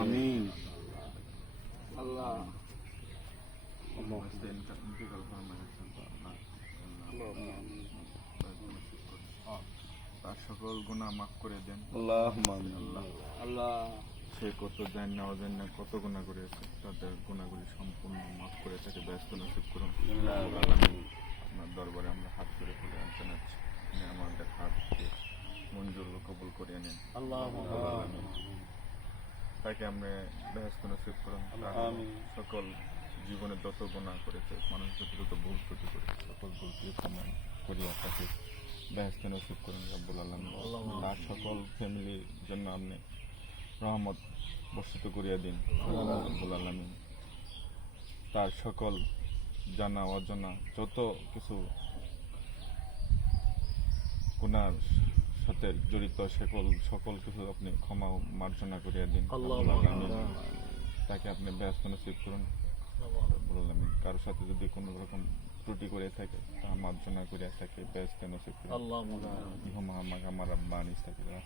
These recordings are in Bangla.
আমিন। আল্লাহ তার সকল গুনাহ মাফ করে দেন। আল্লাহুম্মা আল্লাহ সে কত জান না অজান না কত গুনাহ করেছে, তাদের গুনাহগুলি সম্পূর্ণ মাফ করে তাকে ব্যস্ত নসিব করুন। আপনার দরবারে আমরা হাত করে পড়ে জানাচ্ছি, আপনি আমাদের হাতকে মঞ্জুর ও কবুল করে নেন। তাকে আমরা ব্যস্ত নসিব করুন। সকল জীবনে যত গুনাহ করেছে, মানুষ যত ভুল ত্রুটি করেছে, সকল ভুল ত্রুটি ক্ষমা করিয়া তাকে ব্যস্ত নসিব করুন রব্বুল আলামিন। তার সকল ফ্যামিলির জন্য আপনি রহমত বর্ষিত করিয়া দিন রব্বুল আলামিন। তার সকল জানা অজানা যত কিছু গুনার সাথে জড়িত সকল কিছু আপনি ক্ষমা ও মার্জনা করিয়া দিন রব্বুল আলামিন। তাকে আপনি ব্যস্ত নসিব করুন রব্বুল আলামিন। কারোর সাথে যদি কোনো রকম ত্রুটি করে থাকে তা মার্জনা করিয়া তাকে ব্যস্ত নসিব করুন। আমার আব্বানি সাকিরা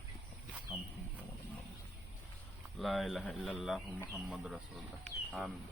লা ইলাহা ইল্লাল্লাহ মুহাম্মাদুর রাসূলুল্লাহ। আমিন।